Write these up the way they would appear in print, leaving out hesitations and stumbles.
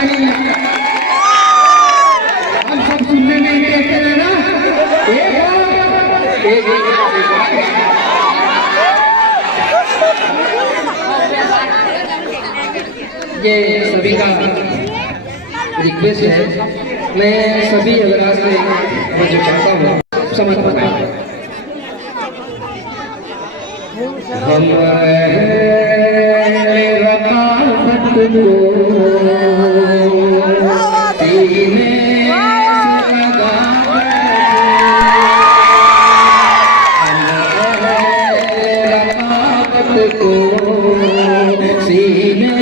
हम सब सुनने में देखते हैं ना। ये सभी का रिक्वेस्ट है, मैं सभी अवराज से जो चाहता हूँ समझ पाए। हम रकाबत को सीने से लगा, रकाबत को सीने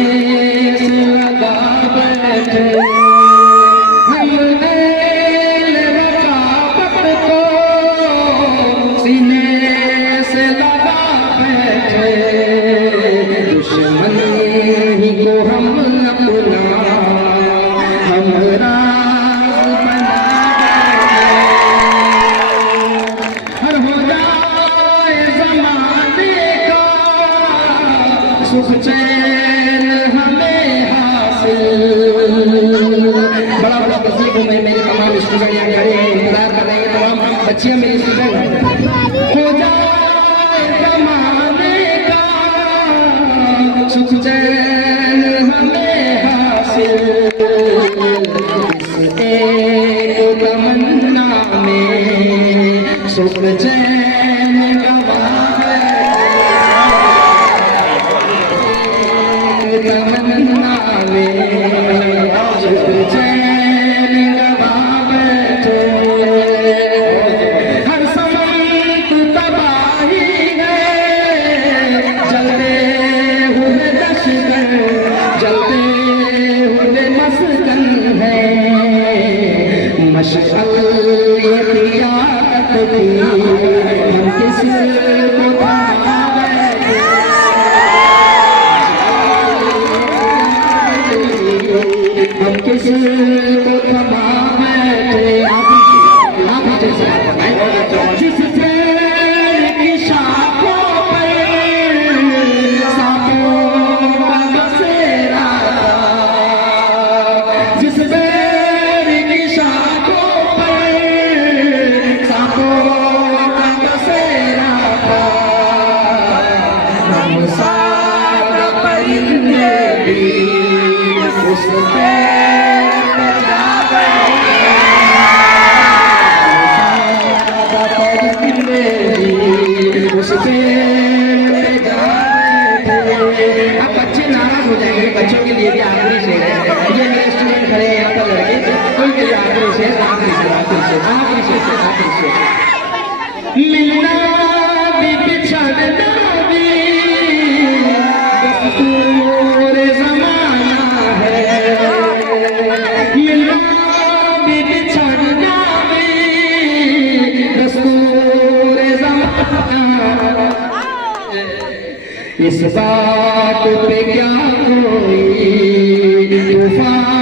से लगा बैठे। हम रकाबत को सीने से लगा बैठे। दुश्मन ही को हम अपना हमरा बना हर हो जाए जमाने का सुख चैन हमें हासिल। बड़ा बड़ा तस्वीर को मैं मेरे तमाम स्टूडेंट यहाँ खड़े हैं, इंतजार कर रहे हैं, तमाम बच्चियां मेरी स्टूडेंट हो जाए जमाने का सुख चैन हमें हासिल। इस एक तमन्ना में सुख चैन गवा है, तमन्ना में सुख चैन गवा बैठे। हर समत तबाही है, जलते हुए दशकर, जलते हुए मस्कन है। मशअल ये क़ियामत की हम किस को थामा बैठे। हम किस को थमा बैठे। आप जैसे जिस पेड़ की शाखों पर सांपों का बसेरा, जिस पेड़ की शाखों पर सांपों का बसेरा था, हम सारे परिंदे भी उस पेड़ पर जा बैठे। परिंदे भी उस पेड़ पे जा बैठे। अब बच्चे नाराज हो जाएंगे, बच्चों के लिए भी आखिरी शेर है। ये मेरे स्टूडेंट खड़े हैं यहाँ पर लड़के, उनके लिए आखिरी शेर, आखिरी शेर, आखिरी शेर, आखिरी शेर, आखिरी शेर। मिलना भी बिछड़ना भी दस्तूर ज़माना है। मिलना भी बिछड़ना भी दस्तूर ज़माना। इस बात पे क्या कोई तूफान